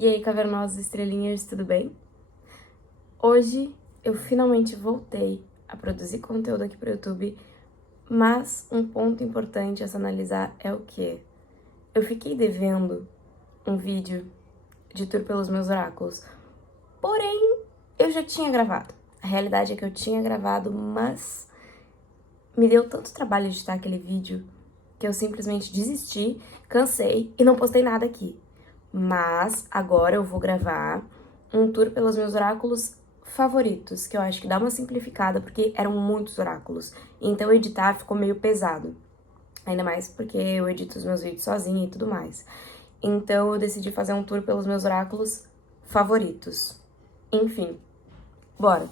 E aí, cavernosos estrelinhas, tudo bem? Hoje eu finalmente voltei a produzir conteúdo aqui pro YouTube, mas um ponto importante a se analisar é o quê? Eu fiquei devendo um vídeo de tour pelos meus oráculos, porém eu já tinha gravado. A realidade é que eu tinha gravado, mas me deu tanto trabalho editar aquele vídeo que eu simplesmente desisti, cansei e não postei nada aqui. Mas agora eu vou gravar um tour pelos meus oráculos favoritos, que eu acho que dá uma simplificada, porque eram muitos oráculos. Então editar ficou meio pesado. Ainda mais porque eu edito os meus vídeos sozinha e tudo mais. Então eu decidi fazer um tour pelos meus oráculos favoritos. Enfim, bora!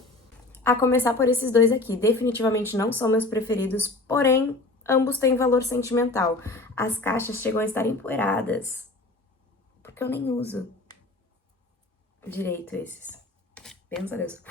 A começar por esses dois aqui, definitivamente não são meus preferidos, porém, ambos têm valor sentimental. As caixas chegam a estar empoeiradas, porque eu nem uso direito esses. Pensa Deus.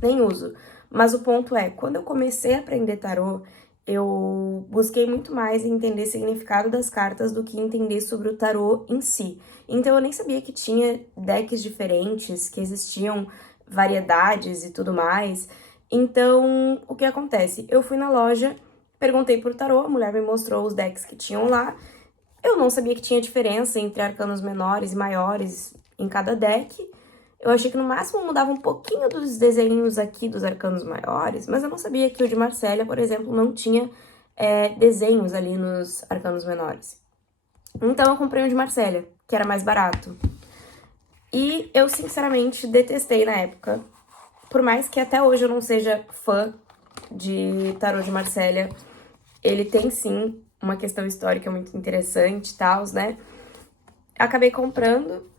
Nem uso. Mas o ponto é, quando eu comecei a aprender tarô, eu busquei muito mais entender o significado das cartas do que entender sobre o tarô em si. Então eu nem sabia que tinha decks diferentes, que existiam variedades e tudo mais. Então, o que acontece? Eu fui na loja, perguntei por tarô, a mulher me mostrou os decks que tinham lá. Eu não sabia que tinha diferença entre arcanos menores e maiores em cada deck. Eu achei que no máximo mudava um pouquinho dos desenhos aqui dos arcanos maiores, mas eu não sabia que o de Marsella, por exemplo, não tinha desenhos ali nos arcanos menores. Então eu comprei o de Marsella, que era mais barato. E eu, sinceramente, detestei na época. Por mais que até hoje eu não seja fã de tarô de Marsella, ele tem sim uma questão histórica muito interessante e tal, né? Acabei comprando,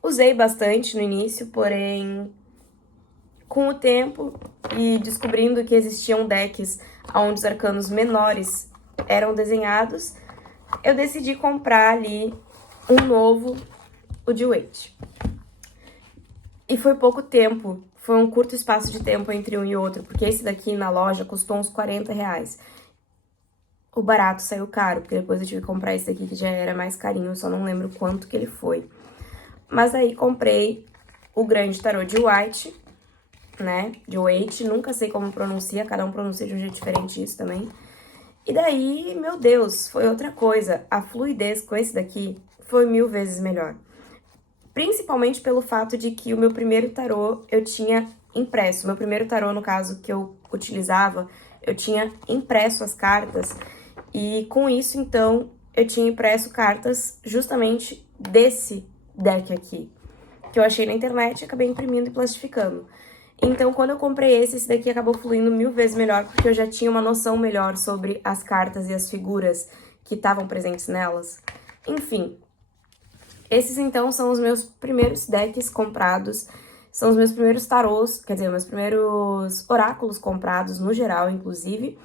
usei bastante no início, porém, com o tempo e descobrindo que existiam decks onde os arcanos menores eram desenhados, eu decidi comprar ali um novo, o de Waite. E foi pouco tempo, foi um curto espaço de tempo entre um e outro, porque esse daqui na loja custou uns 40 reais. O barato saiu caro, porque depois eu tive que comprar esse daqui que já era mais carinho, eu só não lembro quanto que ele foi. Mas aí comprei o grande tarô de White, né, de Waite, nunca sei como pronuncia, cada um pronuncia de um jeito diferente isso também. E daí, meu Deus, foi outra coisa, a fluidez com esse daqui foi 1000 vezes melhor. Principalmente pelo fato de que o meu primeiro tarô eu tinha impresso, meu primeiro tarô, no caso, que eu utilizava, eu tinha impresso as cartas, e com isso, então, eu tinha impresso cartas justamente desse deck aqui, que eu achei na internet e acabei imprimindo e plastificando. Então, quando eu comprei esse daqui acabou fluindo 1000 vezes melhor, porque eu já tinha uma noção melhor sobre as cartas e as figuras que estavam presentes nelas. Enfim, esses então são os meus primeiros decks comprados, são os meus primeiros tarôs, quer dizer, meus primeiros oráculos comprados no geral, inclusive.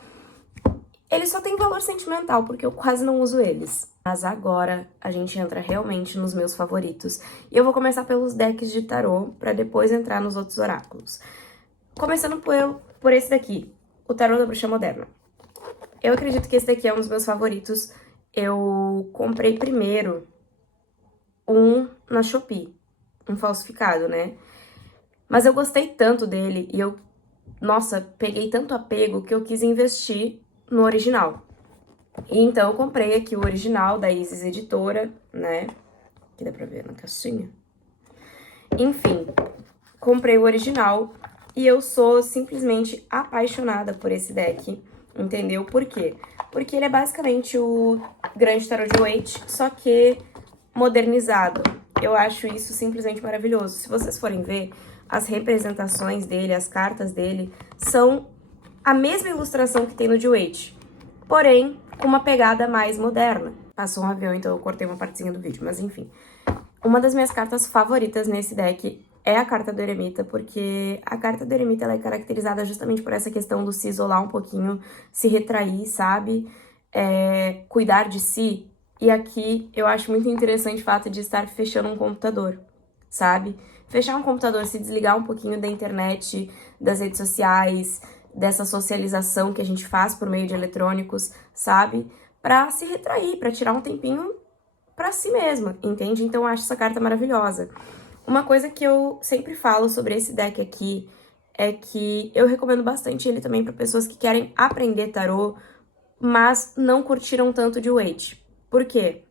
Eles só têm valor sentimental, porque eu quase não uso eles. Mas agora a gente entra realmente nos meus favoritos. E eu vou começar pelos decks de tarô, pra depois entrar nos outros oráculos. Começando por esse daqui, o Tarô da Bruxa Moderna. Eu acredito que esse daqui é um dos meus favoritos. Eu comprei primeiro um na Shopee, um falsificado, né? Mas eu gostei tanto dele e eu, nossa, peguei tanto apego que eu quis investir no original. E então eu comprei aqui o original da Isis Editora, né? Que dá pra ver na caixinha. Enfim, comprei o original e eu sou simplesmente apaixonada por esse deck, entendeu? Por quê? Porque ele é basicamente o Grande Tarot de Waite, só que modernizado. Eu acho isso simplesmente maravilhoso. Se vocês forem ver, as representações dele, as cartas dele, são a mesma ilustração que tem no de Waite, porém com uma pegada mais moderna. Passou um avião, então eu cortei uma partezinha do vídeo, mas enfim. Uma das minhas cartas favoritas nesse deck é a carta do Eremita, porque a carta do Eremita ela é caracterizada justamente por essa questão do se isolar um pouquinho, se retrair, sabe? Cuidar de si. E aqui eu acho muito interessante o fato de estar fechando um computador, sabe? Fechar um computador, se desligar um pouquinho da internet, das redes sociais, dessa socialização que a gente faz por meio de eletrônicos, sabe? Pra se retrair, pra tirar um tempinho pra si mesma, entende? Então eu acho essa carta maravilhosa. Uma coisa que eu sempre falo sobre esse deck aqui é que eu recomendo bastante ele também para pessoas que querem aprender tarô, mas não curtiram tanto de Waite. Por quê?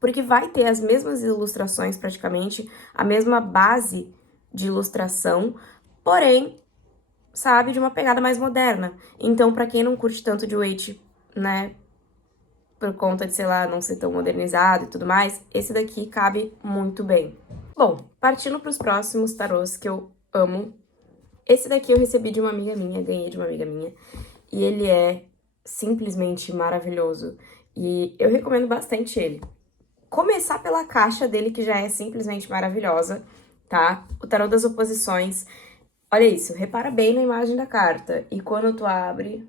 Porque vai ter as mesmas ilustrações praticamente, a mesma base de ilustração, porém, sabe, de uma pegada mais moderna. Então, pra quem não curte tanto de Waite, né, por conta de, sei lá, não ser tão modernizado e tudo mais, esse daqui cabe muito bem. Bom, partindo pros próximos tarôs que eu amo, esse daqui eu recebi de uma amiga minha, ganhei de uma amiga minha, e ele é simplesmente maravilhoso. E eu recomendo bastante ele. Começar pela caixa dele, que já é simplesmente maravilhosa, tá? O tarô das oposições. Olha isso, repara bem na imagem da carta. E quando tu abre,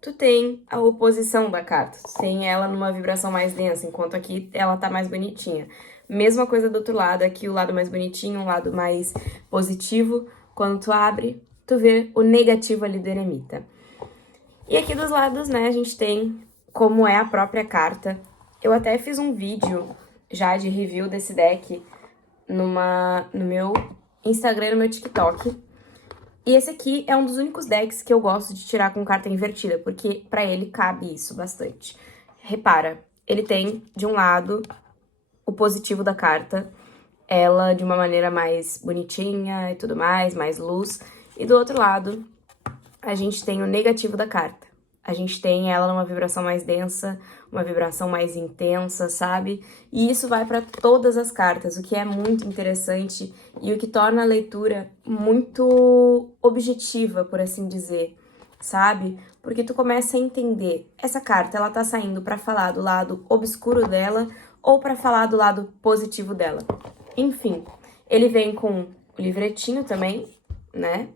tu tem a oposição da carta. Tu tem ela numa vibração mais densa, enquanto aqui ela tá mais bonitinha. Mesma coisa do outro lado, aqui o lado mais bonitinho, o lado mais positivo. Quando tu abre, tu vê o negativo ali do eremita. E aqui dos lados, né, a gente tem como é a própria carta. Eu até fiz um vídeo já de review desse deck no meu Instagram e no meu TikTok. E esse aqui é um dos únicos decks que eu gosto de tirar com carta invertida, porque pra ele cabe isso bastante. Repara, ele tem, de um lado, o positivo da carta, ela de uma maneira mais bonitinha e tudo mais luz. E do outro lado, a gente tem o negativo da carta. A gente tem ela numa vibração mais densa, uma vibração mais intensa, sabe? E isso vai para todas as cartas, o que é muito interessante e o que torna a leitura muito objetiva, por assim dizer, sabe? Porque tu começa a entender, essa carta ela tá saindo para falar do lado obscuro dela ou para falar do lado positivo dela. Enfim, ele vem com o livretinho também, né?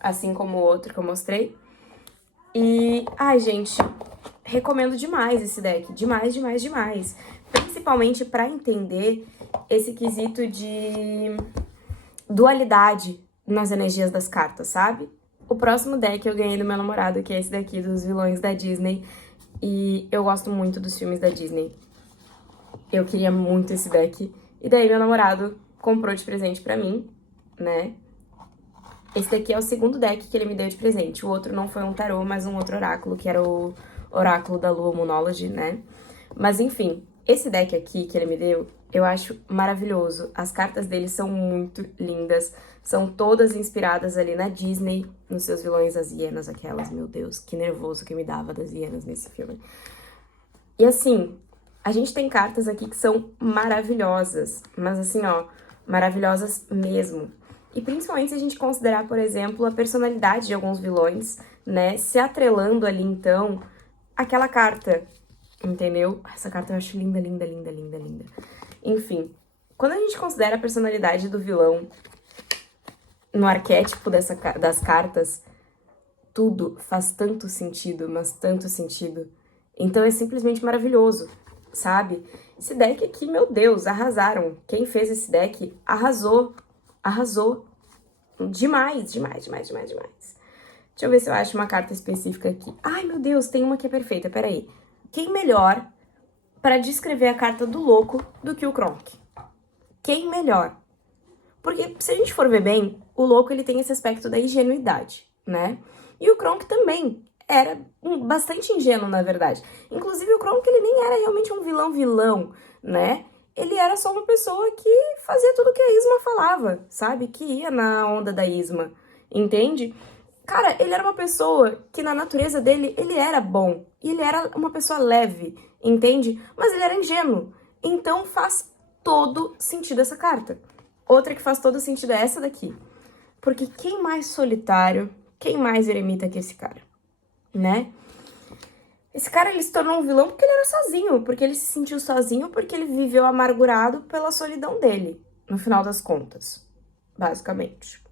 Assim como o outro que eu mostrei. E, ai, gente, recomendo demais esse deck, demais, demais, demais. Principalmente pra entender esse quesito de dualidade nas energias das cartas, sabe? O próximo deck eu ganhei do meu namorado, que é esse daqui dos vilões da Disney. E eu gosto muito dos filmes da Disney. Eu queria muito esse deck. E daí meu namorado comprou de presente pra mim, né? Esse daqui é o segundo deck que ele me deu de presente. O outro não foi um tarô, mas um outro oráculo, que era o oráculo da Lua Moonology, né? Mas enfim, esse deck aqui que ele me deu, eu acho maravilhoso. As cartas dele são muito lindas. São todas inspiradas ali na Disney, nos seus vilões, as hienas, aquelas. Meu Deus, que nervoso que me dava das hienas nesse filme. E assim, a gente tem cartas aqui que são maravilhosas. Mas assim, ó, maravilhosas mesmo. E principalmente se a gente considerar, por exemplo, a personalidade de alguns vilões, né? Se atrelando ali, então, aquela carta, entendeu? Essa carta eu acho linda, linda, linda, linda, linda. Enfim, quando a gente considera a personalidade do vilão no arquétipo das cartas, tudo faz tanto sentido, mas tanto sentido. Então é simplesmente maravilhoso, sabe? Esse deck aqui, meu Deus, arrasaram. Quem fez esse deck arrasou. Arrasou demais, demais, demais, demais, demais. Deixa eu ver se eu acho uma carta específica aqui. Ai, meu Deus, tem uma que é perfeita, peraí. Quem melhor para descrever a carta do louco do que o Kronk? Quem melhor? Porque se a gente for ver bem, o louco ele tem esse aspecto da ingenuidade, né? E o Kronk também era bastante ingênuo, na verdade. Inclusive o Kronk ele nem era realmente um vilão, né? Ele era só uma pessoa que fazia tudo que a Isma falava, sabe? Que ia na onda da Isma, entende? Cara, ele era uma pessoa que na natureza dele, ele era bom. E ele era uma pessoa leve, entende? Mas ele era ingênuo. Então faz todo sentido essa carta. Outra que faz todo sentido é essa daqui. Porque quem mais solitário, quem mais eremita que esse cara, né? Esse cara, ele se tornou um vilão porque ele era sozinho, porque ele se sentiu sozinho, porque ele viveu amargurado pela solidão dele, no final das contas, basicamente.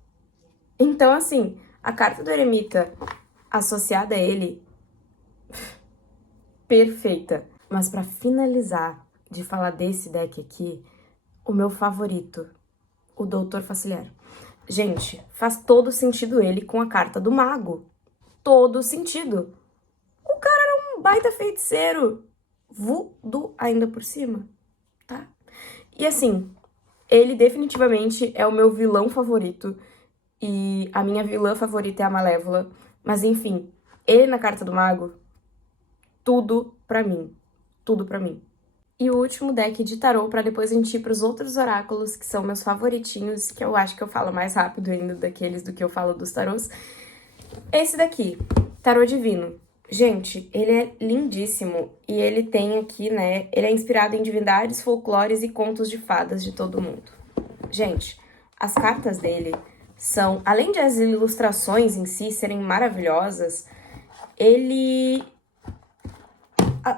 Então, assim, a carta do eremita associada a ele, perfeita. Mas pra finalizar de falar desse deck aqui, o meu favorito, o Doutor Facilier. Gente, faz todo sentido ele com a carta do mago. Todo sentido. O cara era um baita feiticeiro. voodoo ainda por cima, tá? E assim, ele definitivamente é o meu vilão favorito e a minha vilã favorita é a Malévola, mas enfim, ele na carta do mago, tudo pra mim, tudo pra mim. E o último deck de tarô, pra depois a gente ir pros outros oráculos, que são meus favoritinhos, que eu acho que eu falo mais rápido ainda daqueles do que eu falo dos tarôs. Esse daqui, Tarô Divino. Gente, ele é lindíssimo e ele tem aqui, né, ele é inspirado em divindades, folclores e contos de fadas de todo mundo. Gente, as cartas dele são, além de as ilustrações em si serem maravilhosas,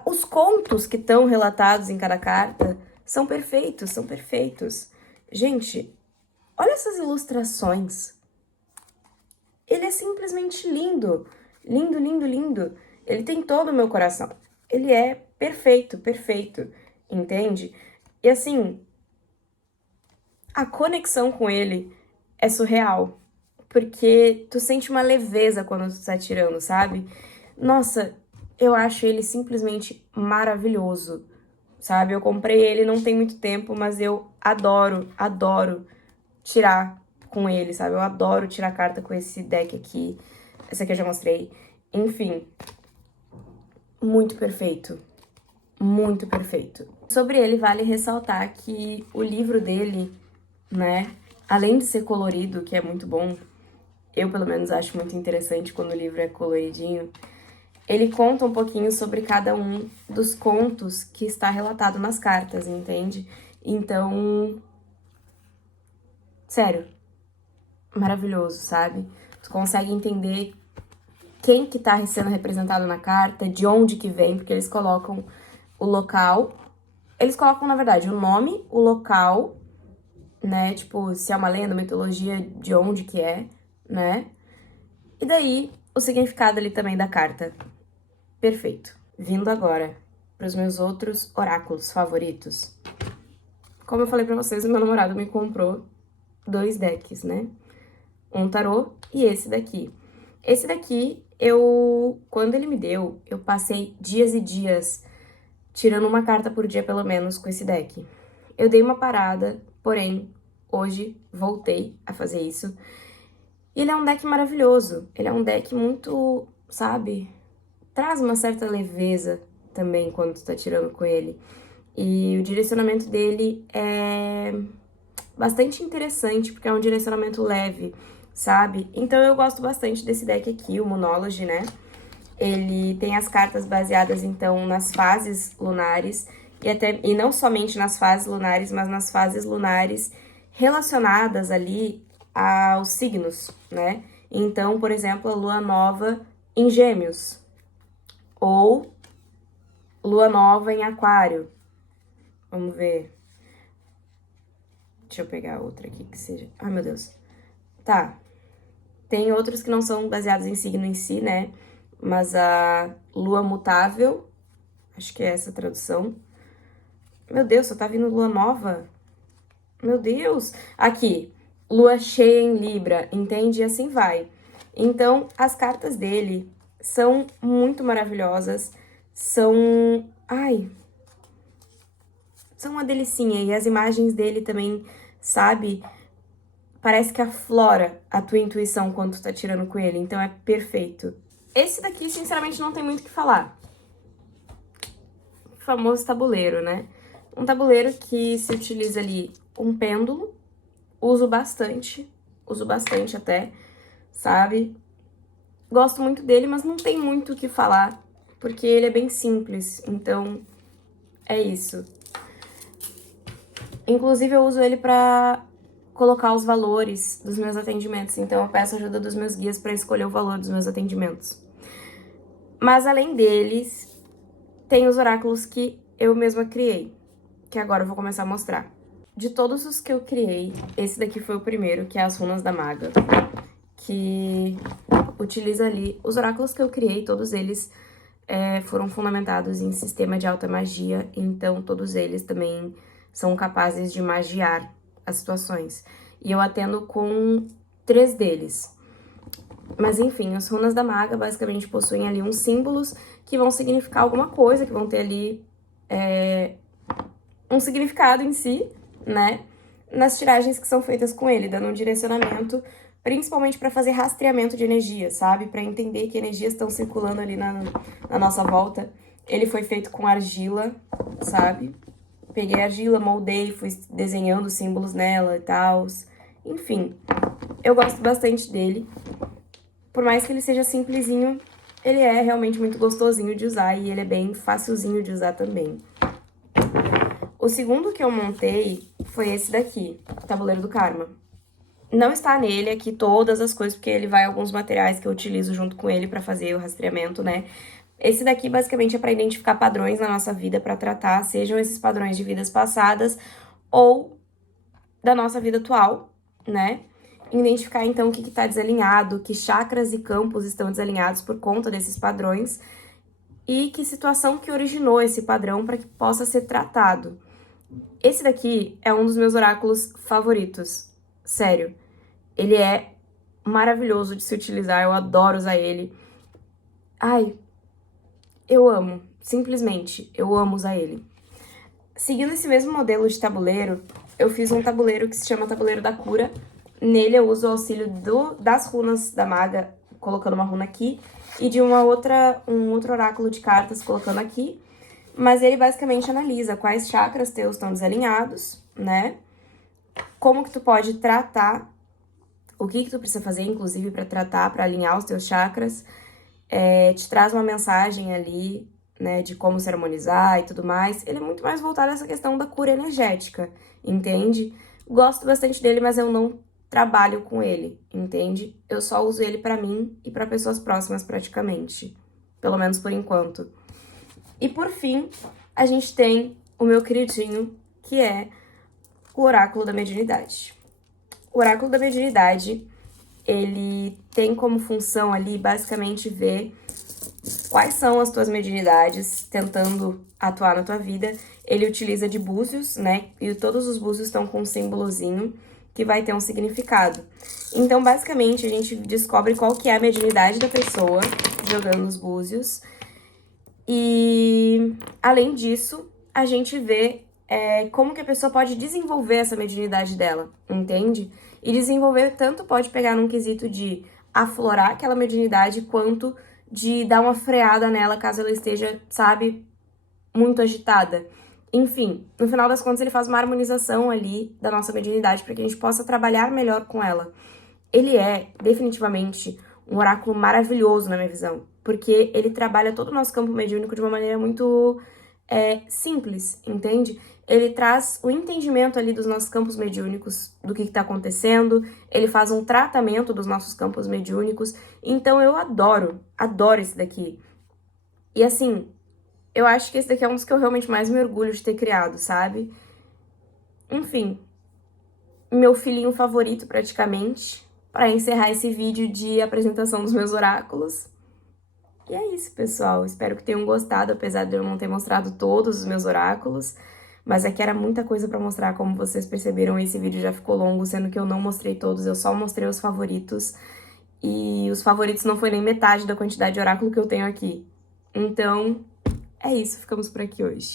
os contos que estão relatados em cada carta são perfeitos, são perfeitos. Gente, olha essas ilustrações. Ele é simplesmente lindo. Lindo, lindo, lindo. Ele tem todo o meu coração. Ele é perfeito, perfeito. Entende? E assim, a conexão com ele é surreal. Porque tu sente uma leveza quando tu tá tirando, sabe? Nossa, eu acho ele simplesmente maravilhoso, sabe? Eu comprei ele não tem muito tempo, mas eu adoro, adoro tirar com ele, sabe? Eu adoro tirar carta com esse deck aqui. Essa aqui eu já mostrei. Enfim, muito perfeito. Muito perfeito. Sobre ele, vale ressaltar que o livro dele, né, além de ser colorido, que é muito bom, eu pelo menos acho muito interessante quando o livro é coloridinho, ele conta um pouquinho sobre cada um dos contos que está relatado nas cartas, entende? Então, sério, maravilhoso, sabe? Tu consegue entender quem que tá sendo representado na carta, de onde que vem, porque eles colocam o local. Eles colocam, na verdade, o nome, o local, né? Tipo, se é uma lenda, mitologia, de onde que é, né? E daí, o significado ali também da carta. Perfeito. Vindo agora para os meus outros oráculos favoritos. Como eu falei pra vocês, o meu namorado me comprou 2 decks, né? Um tarô e esse daqui. Esse daqui, quando ele me deu, eu passei dias e dias tirando uma carta por dia, pelo menos, com esse deck. Eu dei uma parada, porém, hoje voltei a fazer isso. E ele é um deck maravilhoso. Ele é um deck muito, sabe, traz uma certa leveza também quando tu tá tirando com ele. E o direcionamento dele é bastante interessante, porque é um direcionamento leve, sabe? Então eu gosto bastante desse deck aqui, o Moonology, né? Ele tem as cartas baseadas, então, nas fases lunares, e não somente nas fases lunares, mas nas fases lunares relacionadas ali aos signos, né? Então, por exemplo, a lua nova em Gêmeos, ou lua nova em Aquário. Vamos ver. Deixa eu pegar outra aqui que seja... Ai, meu Deus. Tá. Tem outros que não são baseados em signo em si, né? Mas a lua mutável, acho que é essa a tradução. Meu Deus, só tá vindo lua nova. Meu Deus. Aqui, lua cheia em Libra, entende? E assim vai. Então, as cartas dele são muito maravilhosas. São... Ai... São uma delicinha. E as imagens dele também, sabe? Parece que aflora a tua intuição quando tu tá tirando com ele. Então é perfeito. Esse daqui, sinceramente, não tem muito o que falar. O famoso tabuleiro, né? Um tabuleiro que se utiliza ali um pêndulo. Uso bastante até, sabe? Gosto muito dele, mas não tem muito o que falar, porque ele é bem simples. Então, é isso. Inclusive, eu uso ele pra colocar os valores dos meus atendimentos. Então, eu peço ajuda dos meus guias pra escolher o valor dos meus atendimentos. Mas, além deles, tem os oráculos que eu mesma criei, que agora eu vou começar a mostrar. De todos os que eu criei, esse daqui foi o primeiro, que é as Runas da Maga, que utiliza ali... Os oráculos que eu criei, todos eles foram fundamentados em sistema de alta magia, então todos eles também são capazes de magiar as situações. E eu atendo com 3 deles. Mas enfim, as Runas da Maga basicamente possuem ali uns símbolos que vão significar alguma coisa, que vão ter ali um significado em si, né? Nas tiragens que são feitas com ele, dando um direcionamento, principalmente para fazer rastreamento de energia, sabe? Para entender que energias estão circulando ali na nossa volta. Ele foi feito com argila, sabe? Peguei a argila, moldei, fui desenhando símbolos nela e tal. Enfim, eu gosto bastante dele. Por mais que ele seja simplesinho, ele é realmente muito gostosinho de usar e ele é bem facilzinho de usar também. O segundo que eu montei foi esse daqui, o Tabuleiro do Karma. Não está nele aqui todas as coisas, porque ele vai alguns materiais que eu utilizo junto com ele para fazer o rastreamento, né? Esse daqui basicamente é para identificar padrões na nossa vida, para tratar, sejam esses padrões de vidas passadas ou da nossa vida atual, né? Identificar então o que está desalinhado, que chakras e campos estão desalinhados por conta desses padrões e que situação que originou esse padrão para que possa ser tratado. Esse daqui é um dos meus oráculos favoritos, sério. Ele é maravilhoso de se utilizar, eu adoro usar ele. Ai, eu amo, simplesmente, eu amo usar ele. Seguindo esse mesmo modelo de tabuleiro, eu fiz um tabuleiro que se chama Tabuleiro da Cura. Nele eu uso o auxílio das runas da maga, colocando uma runa aqui, e de um outro oráculo de cartas colocando aqui. Mas ele basicamente analisa quais chakras teus estão desalinhados, né? Como que tu pode tratar, o que tu precisa fazer, inclusive, para tratar, para alinhar os teus chakras. Te traz uma mensagem ali, né, de como se harmonizar e tudo mais. Ele é muito mais voltado a essa questão da cura energética, entende? Gosto bastante dele, mas eu não trabalho com ele, entende? Eu só uso ele pra mim e pra pessoas próximas praticamente, pelo menos por enquanto. E por fim, a gente tem o meu queridinho, que é o Oráculo da Mediunidade. O Oráculo da Mediunidade, ele tem como função ali basicamente ver quais são as tuas mediunidades tentando atuar na tua vida. Ele utiliza de búzios, né? E todos os búzios estão com um símbolozinho que vai ter um significado. Então, basicamente, a gente descobre qual que é a mediunidade da pessoa jogando os búzios. E, além disso, a gente vê como que a pessoa pode desenvolver essa mediunidade dela, entende? E desenvolver tanto pode pegar num quesito de aflorar aquela mediunidade, quanto de dar uma freada nela caso ela esteja, sabe, muito agitada. Enfim, no final das contas, ele faz uma harmonização ali da nossa mediunidade para que a gente possa trabalhar melhor com ela. Ele é, definitivamente, um oráculo maravilhoso na minha visão, porque ele trabalha todo o nosso campo mediúnico de uma maneira muito simples, entende? Ele traz o entendimento ali dos nossos campos mediúnicos, do que está acontecendo, ele faz um tratamento dos nossos campos mediúnicos, então eu adoro esse daqui. E assim, eu acho que esse daqui é um dos que eu realmente mais me orgulho de ter criado, sabe? Enfim, meu filhinho favorito praticamente, para encerrar esse vídeo de apresentação dos meus oráculos. E é isso, pessoal. Espero que tenham gostado, apesar de eu não ter mostrado todos os meus oráculos. Mas aqui era muita coisa pra mostrar, como vocês perceberam, esse vídeo já ficou longo, sendo que eu não mostrei todos, eu só mostrei os favoritos. E os favoritos não foi nem metade da quantidade de oráculo que eu tenho aqui. Então, é isso, ficamos por aqui hoje.